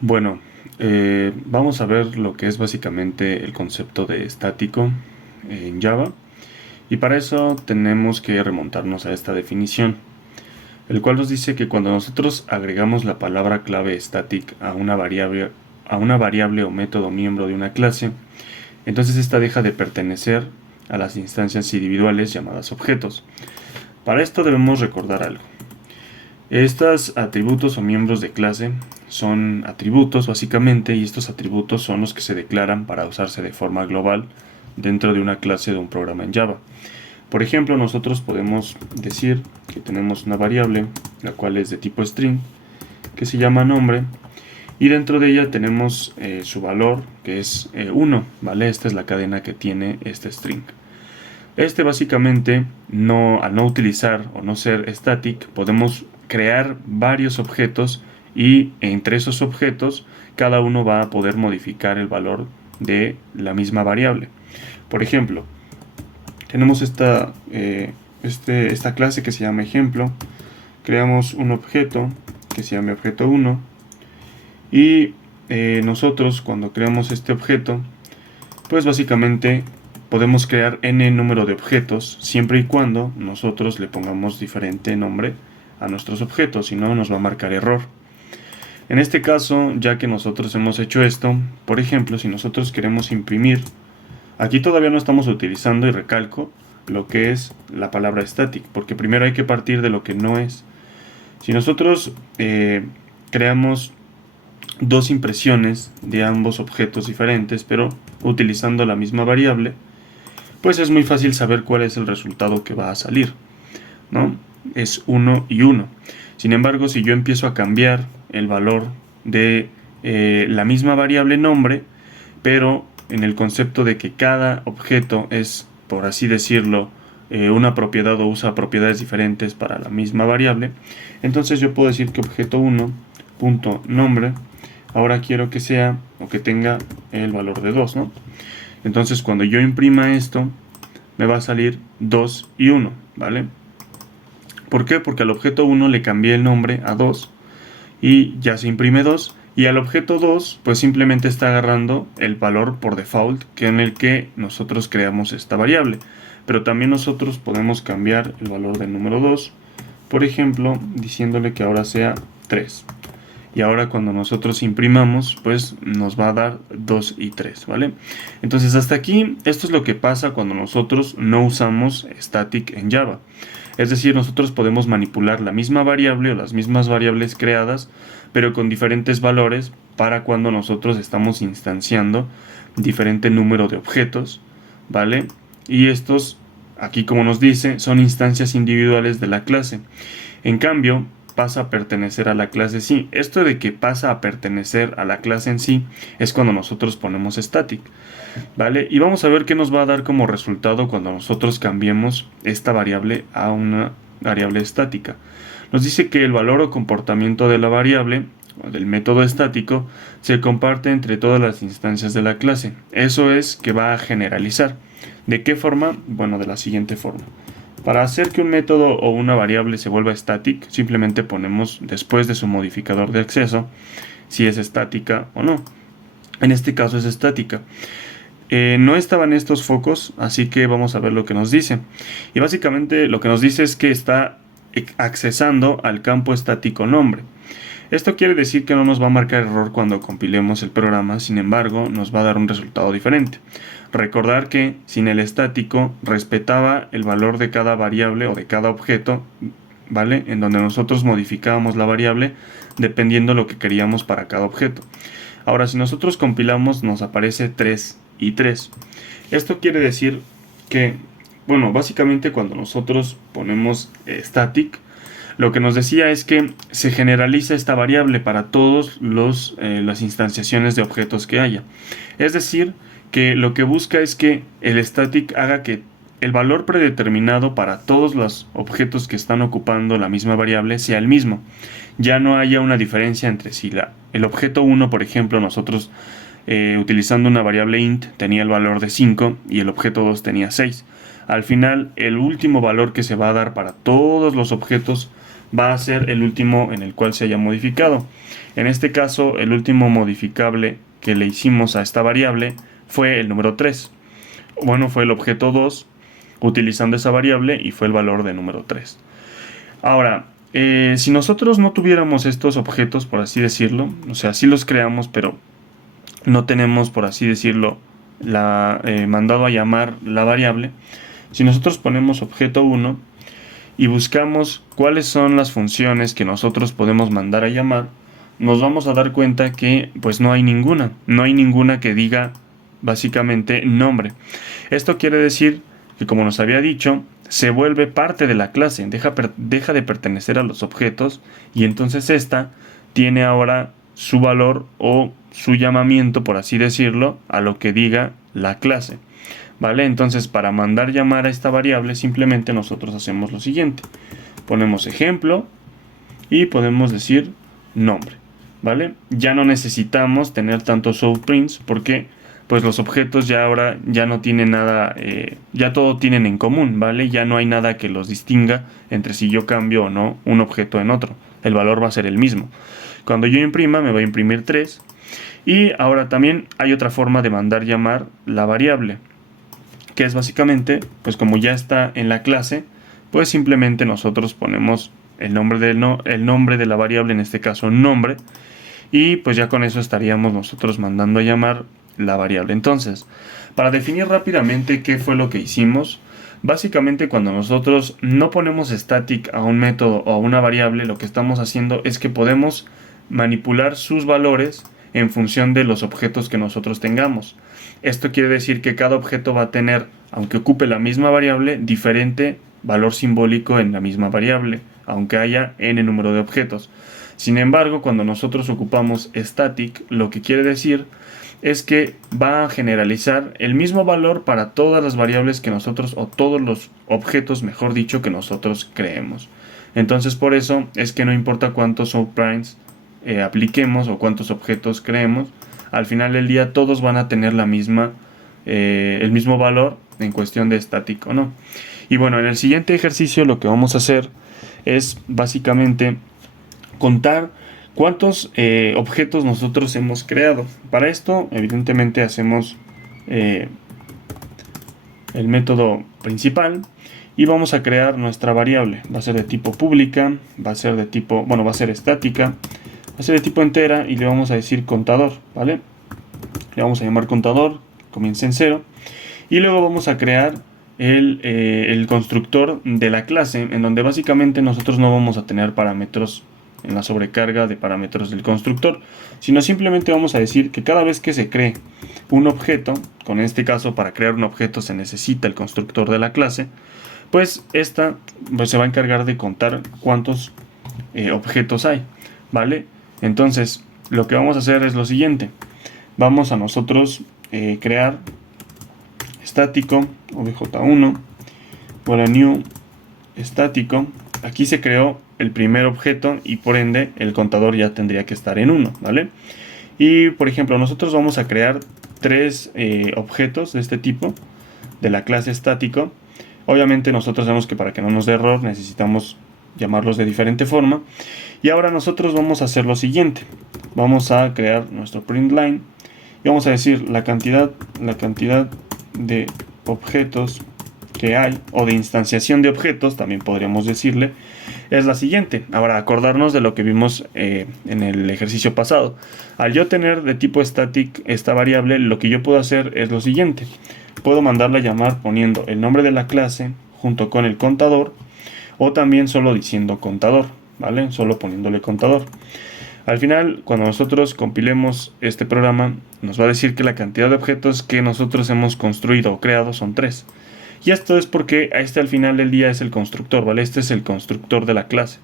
Bueno, vamos a ver lo que es básicamente el concepto de estático en Java, y para eso tenemos que remontarnos a esta definición, el cual nos dice que cuando nosotros agregamos la palabra clave static a una variable o método miembro de una clase, entonces esta deja de pertenecer a las instancias individuales llamadas objetos. Para esto debemos recordar algo. Estos atributos o miembros de clase son atributos básicamente, y estos atributos son los que se declaran para usarse de forma global dentro de una clase de un programa en Java. Por ejemplo, nosotros podemos decir que tenemos una variable, la cual es de tipo string, que se llama nombre, y dentro de ella tenemos su valor, que es 1, ¿vale? Esta es la cadena que tiene este string. Básicamente, al no utilizar o no ser static, podemos crear varios objetos, y entre esos objetos cada uno va a poder modificar el valor de la misma variable. Por ejemplo, tenemos esta clase que se llama ejemplo, creamos un objeto que se llama objeto 1, y nosotros cuando creamos este objeto, pues básicamente podemos crear n número de objetos siempre y cuando nosotros le pongamos diferente nombre a nuestros objetos, si no nos va a marcar error. En este caso, ya que nosotros hemos hecho esto, por ejemplo, si nosotros queremos imprimir, aquí todavía no estamos utilizando, y recalco, lo que es la palabra static, porque primero hay que partir de lo que no es. Si nosotros creamos dos impresiones de ambos objetos diferentes, pero utilizando la misma variable, pues es muy fácil saber cuál es el resultado que va a salir, ¿no? Es 1 y 1. Sin embargo, si yo empiezo a cambiar el valor de la misma variable nombre, pero en el concepto de que cada objeto es, por así decirlo, una propiedad o usa propiedades diferentes para la misma variable, entonces yo puedo decir que objeto 1.nombre ahora quiero que sea o que tenga el valor de 2, ¿no? Entonces cuando yo imprima esto, me va a salir 2 y 1, ¿vale? ¿Por qué? Porque al objeto 1 le cambié el nombre a 2 y ya se imprime 2, y al objeto 2 pues simplemente está agarrando el valor por default que en el que nosotros creamos esta variable. Pero también nosotros podemos cambiar el valor del número 2, por ejemplo, diciéndole que ahora sea 3. Y ahora cuando nosotros imprimamos, pues nos va a dar 2 y 3, ¿vale? Entonces hasta aquí, esto es lo que pasa cuando nosotros no usamos static en Java. Es decir, nosotros podemos manipular la misma variable o las mismas variables creadas, pero con diferentes valores para cuando nosotros estamos instanciando diferente número de objetos, ¿vale? Y estos, aquí como nos dice, son instancias individuales de la clase. En cambio, pasa a pertenecer a la clase sí. Esto de que pasa a pertenecer a la clase en sí es cuando nosotros ponemos static, ¿vale? Y vamos a ver qué nos va a dar como resultado cuando nosotros cambiemos esta variable a una variable estática. Nos dice que el valor o comportamiento de la variable o del método estático se comparte entre todas las instancias de la clase. Eso es que va a generalizar. ¿De qué forma? Bueno, de la siguiente forma. Para hacer que un método o una variable se vuelva static, simplemente ponemos después de su modificador de acceso si es estática o no. En este caso es estática. No estaban estos focos, así que vamos a ver lo que nos dice. Y básicamente lo que nos dice es que está accesando al campo estático nombre. Esto quiere decir que no nos va a marcar error cuando compilemos el programa, sin embargo nos va a dar un resultado diferente. Recordar que sin el estático respetaba el valor de cada variable o de cada objeto, ¿vale? En donde nosotros modificábamos la variable dependiendo lo que queríamos para cada objeto. Ahora, si nosotros compilamos, nos aparece 3 y 3. Esto quiere decir que, bueno, básicamente cuando nosotros ponemos static, lo que nos decía es que se generaliza esta variable para todas las instanciaciones de objetos que haya. Es decir, que lo que busca es que el static haga que el valor predeterminado para todos los objetos que están ocupando la misma variable sea el mismo. Ya no haya una diferencia entre si el objeto 1, por ejemplo, nosotros utilizando una variable int tenía el valor de 5 y el objeto 2 tenía 6. Al final, el último valor que se va a dar para todos los objetos va a ser el último en el cual se haya modificado. En este caso, el último modificable que le hicimos a esta variable fue el número 3. Bueno, fue el objeto 2 utilizando esa variable y fue el valor de número 3. Ahora, si nosotros no tuviéramos estos objetos, por así decirlo, o sea, sí los creamos, pero no tenemos, por así decirlo, mandado a llamar la variable. Si nosotros ponemos objeto 1 y buscamos cuáles son las funciones que nosotros podemos mandar a llamar, nos vamos a dar cuenta que pues no hay ninguna que diga básicamente nombre. Esto quiere decir que, como nos había dicho, se vuelve parte de la clase, deja de pertenecer a los objetos, y entonces esta tiene ahora su valor o su llamamiento, por así decirlo, a lo que diga la clase. ¿Vale? Entonces, para mandar llamar a esta variable, simplemente nosotros hacemos lo siguiente. Ponemos ejemplo y podemos decir nombre. ¿Vale? Ya no necesitamos tener tantos outprints porque pues los objetos ya ahora ya no tienen nada, ya todo tienen en común, ¿vale? Ya no hay nada que los distinga entre si yo cambio o no un objeto en otro. El valor va a ser el mismo. Cuando yo imprima, me va a imprimir 3. Y ahora también hay otra forma de mandar llamar la variable, que es básicamente, pues como ya está en la clase, pues simplemente nosotros ponemos el nombre de la variable, en este caso nombre, y pues ya con eso estaríamos nosotros mandando a llamar la variable. Entonces, para definir rápidamente qué fue lo que hicimos, básicamente cuando nosotros no ponemos static a un método o a una variable, lo que estamos haciendo es que podemos manipular sus valores en función de los objetos que nosotros tengamos. Esto quiere decir que cada objeto va a tener, aunque ocupe la misma variable, diferente valor simbólico en la misma variable, aunque haya n número de objetos. Sin embargo, cuando nosotros ocupamos static, lo que quiere decir es que va a generalizar el mismo valor para todas las variables que nosotros, o todos los objetos, mejor dicho, que nosotros creemos. Entonces, por eso es que no importa cuántos outprints apliquemos o cuántos objetos creemos, al final del día todos van a tener el mismo valor en cuestión de static o no. Y bueno, en el siguiente ejercicio lo que vamos a hacer es básicamente contar cuántos objetos nosotros hemos creado. Para esto, evidentemente, hacemos el método principal y vamos a crear nuestra variable. Va a ser de tipo pública, va a ser de tipo, bueno, va a ser estática, va a ser de tipo entera y le vamos a decir contador, ¿vale? Le vamos a llamar contador, comienza en 0, y luego vamos a crear el constructor de la clase, en donde básicamente nosotros no vamos a tener parámetros en la sobrecarga de parámetros del constructor, sino simplemente vamos a decir que cada vez que se cree un objeto, con este caso para crear un objeto se necesita el constructor de la clase, pues esta pues se va a encargar de contar cuántos objetos hay, ¿vale? Entonces lo que vamos a hacer es lo siguiente. Vamos a nosotros crear estático obj1 para new estático. Aquí se creó el primer objeto y por ende el contador ya tendría que estar en 1, ¿vale? Y por ejemplo, nosotros vamos a crear 3 objetos de este tipo de la clase estático. Obviamente nosotros sabemos que para que no nos dé error necesitamos llamarlos de diferente forma. Y ahora nosotros vamos a hacer lo siguiente. Vamos a crear nuestro print line y vamos a decir la cantidad de objetos que hay, o de instanciación de objetos, también podríamos decirle, es la siguiente. Ahora, acordarnos de lo que vimos en el ejercicio pasado. Al yo tener de tipo static esta variable, lo que yo puedo hacer es lo siguiente. Puedo mandarla a llamar poniendo el nombre de la clase junto con el contador, o también solo diciendo contador, ¿vale? Solo poniéndole contador. Al final, cuando nosotros compilemos este programa, nos va a decir que la cantidad de objetos que nosotros hemos construido o creado son 3. Y esto es porque este al final del día es el constructor, ¿vale? Este es el constructor de la clase.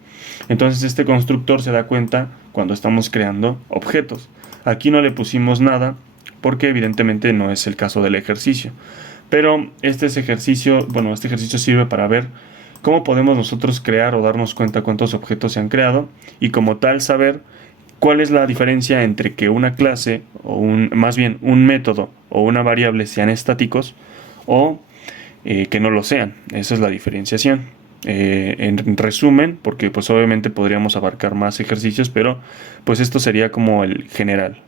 Entonces este constructor se da cuenta cuando estamos creando objetos. Aquí no le pusimos nada porque evidentemente no es el caso del ejercicio. Pero este ejercicio sirve para ver cómo podemos nosotros crear o darnos cuenta cuántos objetos se han creado y como tal saber cuál es la diferencia entre que una clase o más bien un método o una variable sean estáticos o que no lo sean. Esa es la diferenciación. en resumen, porque pues obviamente podríamos abarcar más ejercicios, pero pues esto sería como el general.